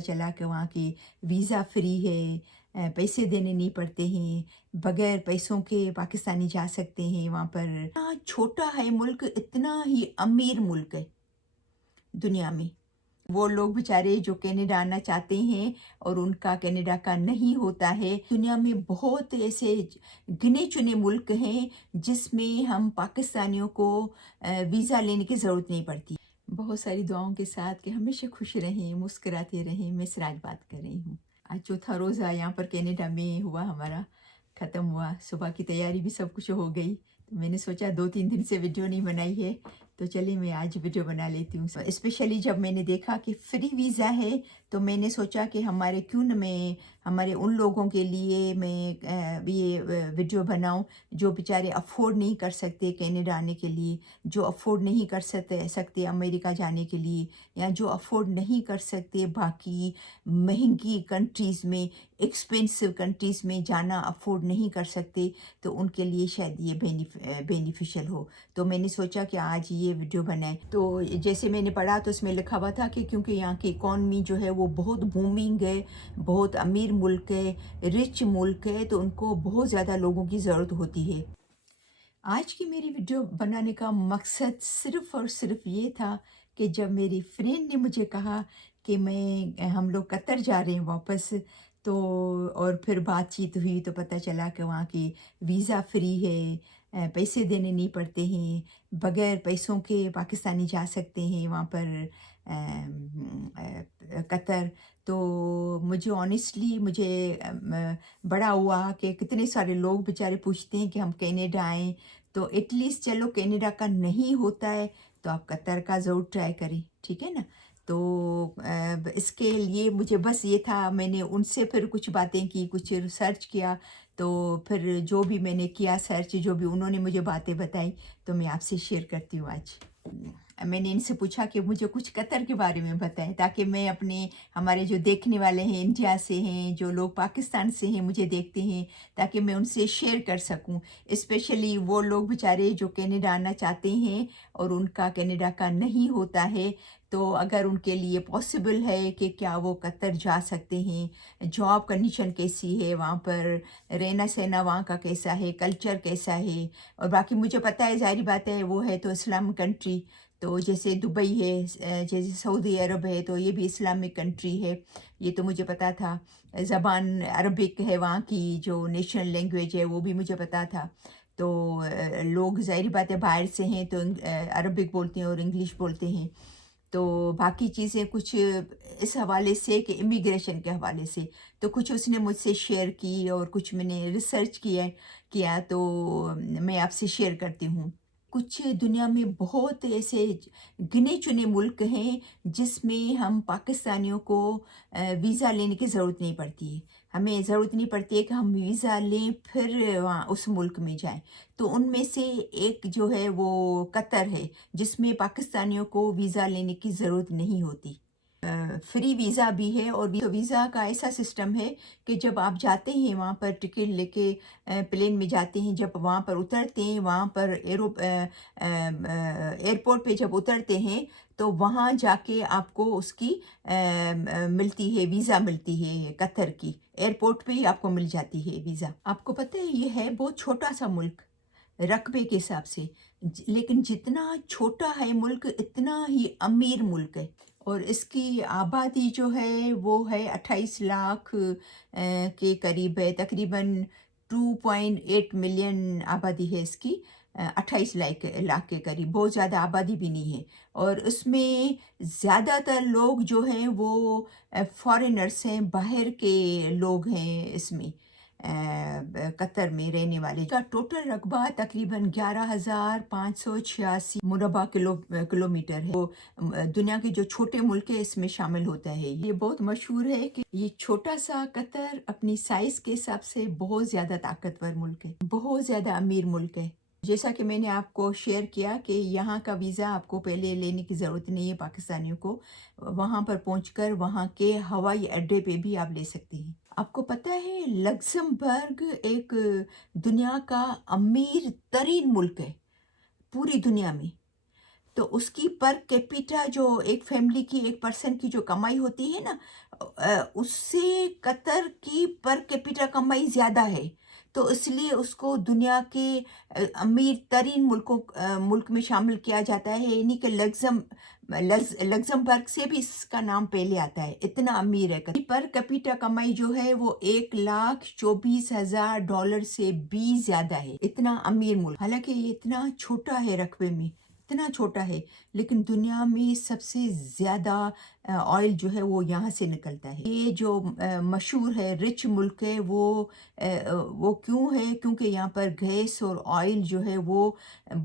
पता चला कि वहाँ की वीज़ा फ्री है, पैसे देने नहीं पड़ते हैं, बगैर पैसों के पाकिस्तानी जा सकते हैं वहाँ पर। इतना छोटा है मुल्क, इतना ही अमीर मुल्क है दुनिया में। वो लोग बेचारे जो कनाडा आना चाहते हैं और उनका कनाडा का नहीं होता है। दुनिया में बहुत ऐसे गिने चुने मुल्क हैं जिसमें हम पाकिस्तानियों को वीज़ा लेने की ज़रूरत नहीं पड़ती। बहुत सारी दुआओं के साथ कि हमेशा खुश रहें, मुस्कुराते रहें। मैं सिराज बात कर रही हूँ। आज चौथा रोज़ा यहाँ पर कनाडा में हुआ हमारा, ख़त्म हुआ। सुबह की तैयारी भी सब कुछ हो गई, तो मैंने सोचा 2-3 दिन से वीडियो नहीं बनाई है, तो चलिए मैं आज वीडियो बना लेती हूँ। स्पेशली जब मैंने देखा कि फ्री वीज़ा है, तो मैंने सोचा कि हमारे क्यों न मैं हमारे उन लोगों के लिए मैं ये वीडियो बनाऊँ जो बेचारे अफ़ोर्ड नहीं कर सकते कनाडा आने के लिए, जो अफ़ोर्ड नहीं कर सकते अमेरिका जाने के लिए, या जो अफ़ोर्ड नहीं कर सकते बाकी महंगी कंट्रीज़ में, एक्सपेंसिव कंट्रीज़ में जाना अफ़ोर्ड नहीं कर सकते, तो उनके लिए शायद ये बेनिफिशियल हो। तो मैंने सोचा कि आज ये वीडियो बनाए। तो जैसे मैंने पढ़ा तो उसमें लिखा हुआ था कि क्योंकि यहाँ की इकॉनमी जो है वो बहुत बूमिंग है, बहुत अमीर मुल्क है, रिच मुल्क है, तो उनको बहुत ज़्यादा लोगों की ज़रूरत होती है। आज की मेरी वीडियो बनाने का मकसद सिर्फ़ और सिर्फ़ ये था कि जब मेरी फ्रेंड ने मुझे कहा कि हम लोग कतर जा रहे हैं वापस, तो और फिर बातचीत हुई तो पता चला कि वहाँ की वीज़ा फ्री है, पैसे देने नहीं पड़ते हैं, बगैर पैसों के पाकिस्तानी जा सकते हैं वहाँ पर कतर। तो मुझे ऑनेस्टली बड़ा हुआ कि कितने सारे लोग बेचारे पूछते हैं कि हम कनाडा आएँ, तो एटलीस्ट चलो कनाडा का नहीं होता है तो आप कतर का ज़रूर ट्राई करें, ठीक है ना? तो इसके लिए मुझे बस ये था, मैंने उनसे फिर कुछ बातें की, कुछ रिसर्च किया, तो फिर जो भी मैंने किया सर्च, जो भी उन्होंने मुझे बातें बताई, तो मैं आपसे शेयर करती हूँ आज। मैंने इनसे पूछा कि मुझे कुछ कतर के बारे में बताएं, ताकि मैं अपने हमारे जो देखने वाले हैं इंडिया से हैं, जो लोग पाकिस्तान से हैं मुझे देखते हैं, ताकि मैं उनसे शेयर कर सकूं। स्पेशली वो लोग बेचारे जो कनाडा आना चाहते हैं और उनका कनाडा का नहीं होता है, तो अगर उनके लिए पॉसिबल है कि क्या वो कतर जा सकते हैं, जॉब कंडीशन कैसी है वहाँ पर, रहना सहना वहाँ का कैसा है, कल्चर कैसा है। और बाकी मुझे पता है, ज़ाहिर बात है, वो है तो इस्लाम कंट्री, तो जैसे दुबई है, जैसे सऊदी अरब है, तो ये भी इस्लामिक कंट्री है, ये तो मुझे पता था। ज़बान अरबिक है वहाँ की, जो नेशनल लैंग्वेज है वो भी मुझे पता था। तो लोग ज़ाहिर बात है बाहर से हैं तो अरबिक बोलते हैं और इंग्लिश बोलते हैं। तो बाकी चीज़ें कुछ इस हवाले से कि इमिग्रेशन के हवाले से, तो कुछ उसने मुझसे शेयर की और कुछ मैंने रिसर्च किया, तो मैं आपसे शेयर करती हूँ। कुछ दुनिया में बहुत ऐसे गिने चुने मुल्क हैं जिसमें हम पाकिस्तानियों को वीज़ा लेने की ज़रूरत नहीं पड़ती है। हमें ज़रूरत नहीं पड़ती है कि हम वीज़ा लें फिर वहाँ उस मुल्क में जाएं। तो उनमें से एक जो है वो कतर है, जिसमें पाकिस्तानियों को वीज़ा लेने की ज़रूरत नहीं होती। फ्री वीज़ा भी है, और वीज़ा का ऐसा सिस्टम है कि जब आप जाते हैं वहाँ पर टिकट लेके, प्लेन में जाते हैं, जब वहाँ पर उतरते हैं, वहाँ पर एयरपोर्ट पे जब उतरते हैं, तो वहाँ जाके आपको उसकी मिलती है, वीज़ा मिलती है कतर की। एयरपोर्ट पे ही आपको मिल जाती है वीज़ा। आपको पता है ये है बहुत छोटा सा मुल्क रकबे के हिसाब से, लेकिन जितना छोटा है मुल्क इतना ही अमीर मुल्क है। और इसकी आबादी जो है वो है 28 लाख के करीब है, तकरीबन 2.8 मिलियन आबादी है इसकी। 28 लाख के करीब, बहुत ज़्यादा आबादी भी नहीं है। और उसमें ज़्यादातर लोग जो हैं वो फॉरेनर्स हैं, बाहर के लोग हैं इसमें, कतर में रहने वाले का टोटल रकबा तकरीबन 11,586 मुरबा किलोमीटर है। वो दुनिया के जो छोटे मुल्क है इसमें शामिल होता है। ये बहुत मशहूर है कि ये छोटा सा कतर अपनी साइज के हिसाब से बहुत ज़्यादा ताकतवर मुल्क है, बहुत ज़्यादा अमीर मुल्क है। जैसा कि मैंने आपको शेयर किया कि यहाँ का वीज़ा आपको पहले लेने की ज़रूरत नहीं है पाकिस्तानियों को, वहाँ पर पहुँचकर वहाँ के हवाई अड्डे पे भी आप ले सकते हैं। आपको पता है लक्ज़मबर्ग एक दुनिया का अमीर तरीन मुल्क है पूरी दुनिया में। तो उसकी पर कैपिटा जो एक फैमिली की, एक पर्सन की जो कमाई होती है ना, उससे कतर की पर कैपिटा कमाई ज़्यादा है। तो इसलिए उसको दुनिया के अमीर तरीन मुल्क में शामिल किया जाता है, यानी कि लग्जमबर्ग से भी इसका नाम पहले आता है, इतना अमीर है कतर। पर कैपिटा कमाई जो है वो $1,24,000 से भी ज़्यादा है, इतना अमीर मुल्क। हालांकि ये इतना छोटा है रकबे में, इतना छोटा है, लेकिन दुनिया में सबसे ज़्यादा ऑयल जो है वो यहाँ से निकलता है। ये जो मशहूर है रिच मुल्क है, वो क्यों है? क्योंकि यहाँ पर गैस और ऑयल जो है वो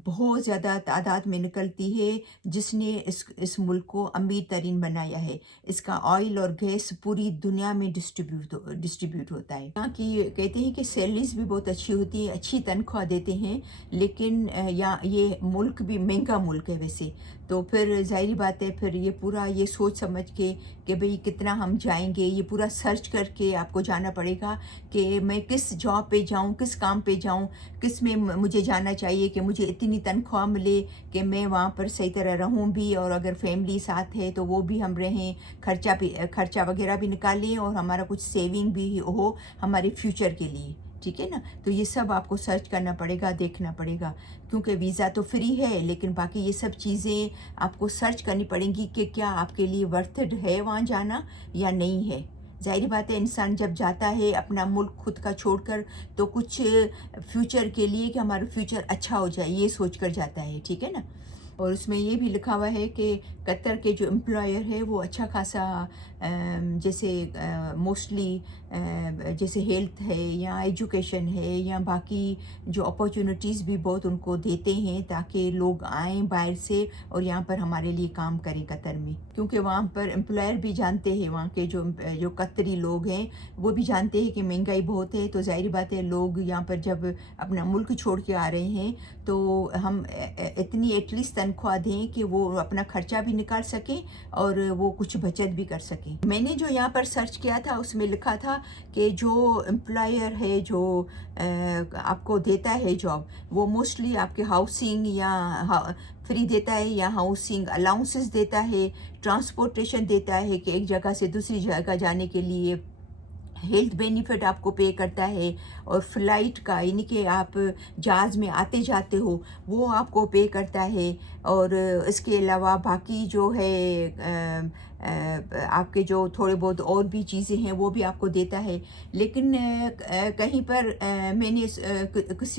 बहुत ज़्यादा तादाद में निकलती है, जिसने इस मुल्क को अमीर तरीन बनाया है। इसका ऑयल और गैस पूरी दुनिया में डिस्ट्रीब्यूट होता है। यहाँ की कहते हैं कि सैलरीज भी बहुत अच्छी होती है, अच्छी तनख्वाह देते हैं, लेकिन यहाँ ये मुल्क भी महंगा मुल्क है वैसे। तो फिर ज़ाहिरी बात है, फिर ये पूरा ये सोच समझ के कि भाई कितना हम जाएंगे, ये पूरा सर्च करके आपको जाना पड़ेगा कि मैं किस जॉब पे जाऊं, किस काम पे जाऊं, किस में मुझे जाना चाहिए कि मुझे इतनी तनख्वाह मिले कि मैं वहाँ पर सही तरह रहूँ भी, और अगर फैमिली साथ है तो वो भी हम रहें, खर्चा वगैरह भी निकालें, और हमारा कुछ सेविंग भी हो हमारे फ्यूचर के लिए। ठीक है ना? तो ये सब आपको सर्च करना पड़ेगा, देखना पड़ेगा, क्योंकि वीज़ा तो फ्री है, लेकिन बाकी ये सब चीज़ें आपको सर्च करनी पड़ेंगी कि क्या आपके लिए वर्थ इट है वहाँ जाना या नहीं है। ज़ाहिर बात है, इंसान जब जाता है अपना मुल्क खुद का छोड़कर, तो कुछ फ्यूचर के लिए कि हमारा फ्यूचर अच्छा हो जाए, ये सोच कर जाता है। ठीक है ना? और उसमें ये भी लिखा हुआ है कि कतर के जो एम्प्लॉयर है वो अच्छा खासा जैसे मोस्टली जैसे हेल्थ है या एजुकेशन है या बाकी जो अपॉर्चुनिटीज़ भी बहुत उनको देते हैं, ताकि लोग आएँ बाहर से और यहाँ पर हमारे लिए काम करें कतर में। क्योंकि वहाँ पर एम्प्लॉयर भी जानते हैं, वहाँ के जो कतरी लोग हैं वो भी जानते हैं कि महंगाई बहुत है। तो ज़ाहिर बात है, लोग यहाँ पर जब अपना मुल्क छोड़ के आ रहे हैं, तो हम इतनी एटलीस्ट तनख्वाह दें कि वो अपना खर्चा भी निकाल सकें और वो कुछ बचत भी कर सकें। मैंने जो यहाँ पर सर्च किया था उसमें लिखा था कि जो एम्प्लॉयर है जो आपको देता है जॉब, वो मोस्टली आपके हाउसिंग या फ्री देता है, या हाउसिंग अलाउंसेस देता है, ट्रांसपोर्टेशन देता है कि एक जगह से दूसरी जगह जाने के लिए, हेल्थ बेनिफिट आपको पे करता है, और फ्लाइट का यानी कि आप जहाज़ में आते जाते हो वो आपको पे करता है, और इसके अलावा बाकी जो है आपके जो थोड़े बहुत और भी चीज़ें हैं वो भी आपको देता है। लेकिन कहीं पर मैंने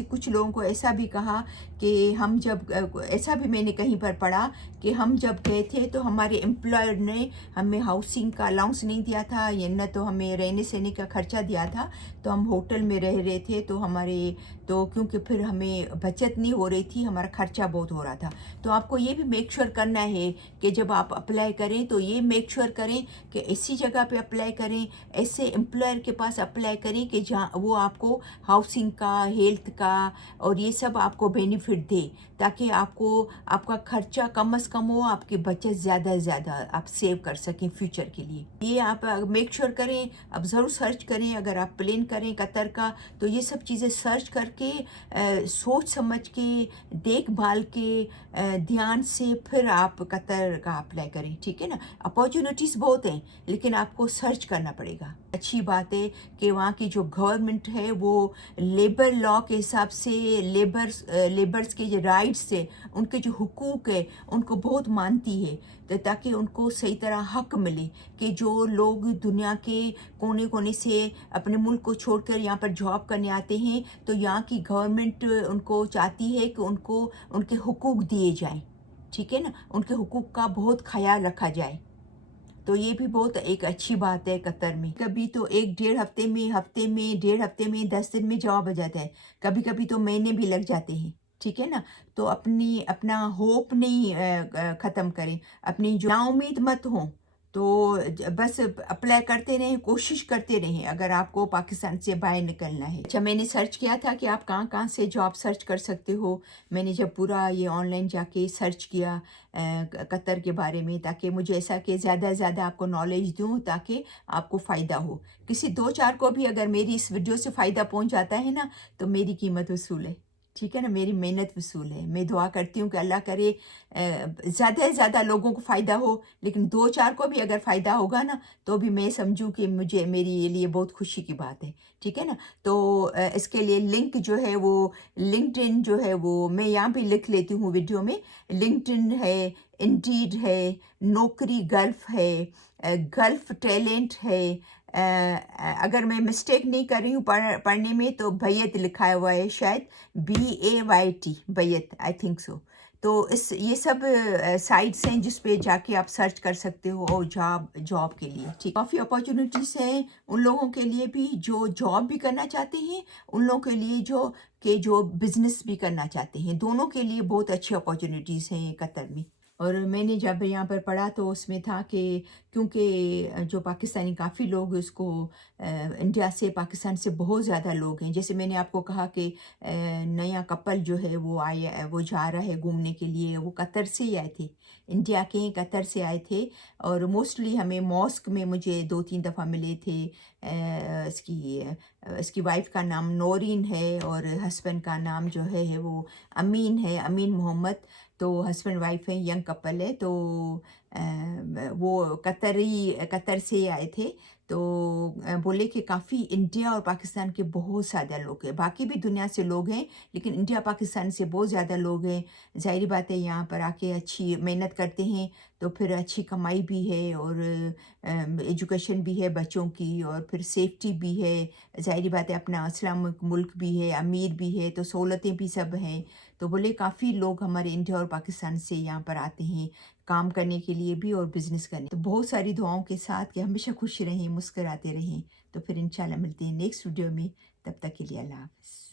कुछ लोगों को ऐसा भी कहा कि हम जब ऐसा भी मैंने कहीं पर पढ़ा कि हम जब गए थे तो हमारे एम्प्लॉयर ने हमें हाउसिंग का अलाउंस नहीं दिया था, या न तो हमें रहने सहने का खर्चा दिया था। तो हम होटल में रह रहे थे, तो क्योंकि फिर हमें बचत नहीं हो रही थी, हमारा खर्चा बहुत हो रहा था। तो आपको ये भी मेक श्योर करना है कि जब आप अप्लाई करें तो ये मेक श्योर करें कि ऐसी जगह पे अप्लाई करें, ऐसे एम्प्लॉयर के पास अप्लाई करें कि जहाँ वो आपको हाउसिंग का, हेल्थ का और ये सब आपको बेनिफिट दे, ताकि आपको आपका खर्चा कम से कम हो, आपकी बचत ज़्यादा से ज़्यादा आप सेव कर सकें फ्यूचर के लिए। ये आप मेक श्योर करें, अब ज़रूर सर्च करें। अगर आप प्लान करें कतर का, तो ये सब चीज़ें सर्च करके सोच समझ के, देखभाल के, ध्यान से फिर आप कतर का अप्लाई करें। ठीक है ना? अपॉर्चुनिटीज़ बहुत हैं, लेकिन आपको सर्च करना पड़ेगा। अच्छी बात है कि वहाँ की जो गवर्नमेंट है वो लेबर लॉ के हिसाब से लेबर्स के जो राइट्स है, उनके जो हुकूक है, उनको बहुत मानती है, तो ताकि उनको सही तरह हक मिले कि जो लोग दुनिया के कोने कोने से अपने मुल्क को छोड़कर यहाँ पर जॉब करने आते हैं, तो यहाँ की गवर्नमेंट उनको चाहती है कि उनको उनके हुकूक दिए जाएं। ठीक है ना? उनके हुकूक का बहुत ख्याल रखा जाए। तो ये भी बहुत एक अच्छी बात है कतर में। कभी तो एक डेढ़ हफ्ते में, डेढ़ हफ्ते में, 10 दिन में जॉब हो जाता है। कभी कभी तो महीने भी लग जाते हैं। ठीक है ना? तो अपना होप नहीं ख़त्म करें, अपनी जो नाउम्मीद मत हों। तो बस अप्लाई करते रहें, कोशिश करते रहें अगर आपको पाकिस्तान से बाहर निकलना है। अच्छा, मैंने सर्च किया था कि आप कहाँ कहाँ से जॉब सर्च कर सकते हो। मैंने जब पूरा ये ऑनलाइन जाके सर्च किया कतर के बारे में, ताकि मुझे ऐसा कि ज़्यादा से ज़्यादा आपको नॉलेज दूँ, ताकि आपको फ़ायदा हो। किसी 2-4 को भी अगर मेरी इस वीडियो से फ़ायदा पहुँच जाता है ना, तो मेरी कीमत वसूल है। ठीक है ना, मेरी मेहनत वसूल है। मैं दुआ करती हूँ कि अल्लाह करे ज़्यादा से ज़्यादा लोगों को फ़ायदा हो, लेकिन 2-4 को भी अगर फ़ायदा होगा ना, तो भी मैं समझूँ कि मुझे मेरे लिए बहुत खुशी की बात है, ठीक है ना? तो इसके लिए लिंक जो है वो लिंक्डइन जो है वो मैं यहाँ पे लिख लेती हूँ वीडियो में। लिंक्डइन है, इंडीड है, नौकरी गल्फ है, गल्फ टैलेंट है, अगर मैं मिस्टेक नहीं कर रही हूँ पढ़ने में तो बैयत लिखा हुआ है शायद, BAYT बैयत, आई थिंक सो। तो इस ये सब साइट्स हैं जिस पे जाके आप सर्च कर सकते हो और जॉब के लिए, ठीक। काफ़ी अपॉर्चुनिटीज़ हैं उन लोगों के लिए भी जो जॉब भी करना चाहते हैं, उन लोगों के लिए जो बिज़नेस भी करना चाहते हैं, दोनों के लिए बहुत अच्छी अपॉर्चुनिटीज़ हैं कतर में। और मैंने जब यहाँ पर पढ़ा तो उसमें था कि क्योंकि जो पाकिस्तानी काफ़ी लोग उसको इंडिया से पाकिस्तान से बहुत ज़्यादा लोग हैं, जैसे मैंने आपको कहा कि नया कपल जो है वो आया, वो जा रहा है घूमने के लिए, वो कतर से ही आए थे, इंडिया के ही कतर से आए थे। और मोस्टली हमें मॉस्क में मुझे 2-3 दफ़ा मिले थे। इसकी वाइफ का नाम नौरीन है और हस्बैंड का नाम जो है वो अमीन है, अमीन मोहम्मद। तो हस्बैंड वाइफ है, यंग कपल है। तो वो कतर से आए थे। तो बोले कि काफ़ी इंडिया और पाकिस्तान के बहुत ज़्यादा लोग हैं, बाकी भी दुनिया से लोग हैं, लेकिन इंडिया पाकिस्तान से बहुत ज़्यादा लोग हैं। ज़ाहिर बात है यहाँ पर आके अच्छी मेहनत करते हैं तो फिर अच्छी कमाई भी है और एजुकेशन भी है बच्चों की और फिर सेफ्टी भी है। ज़ाहिर बात है अपना इस्लामिक मुल्क भी है, अमीर भी है, तो सहूलतें भी सब हैं। तो बोले काफ़ी लोग हमारे इंडिया और पाकिस्तान से यहाँ पर आते हैं काम करने के लिए भी और बिज़नेस करने। तो बहुत सारी दुआओं के साथ कि हमेशा खुश रहें, मुस्कुराते रहें। तो फिर इंशाल्लाह मिलते हैं नेक्स्ट वीडियो में, तब तक के लिए अल्लाह हाफ़िज़।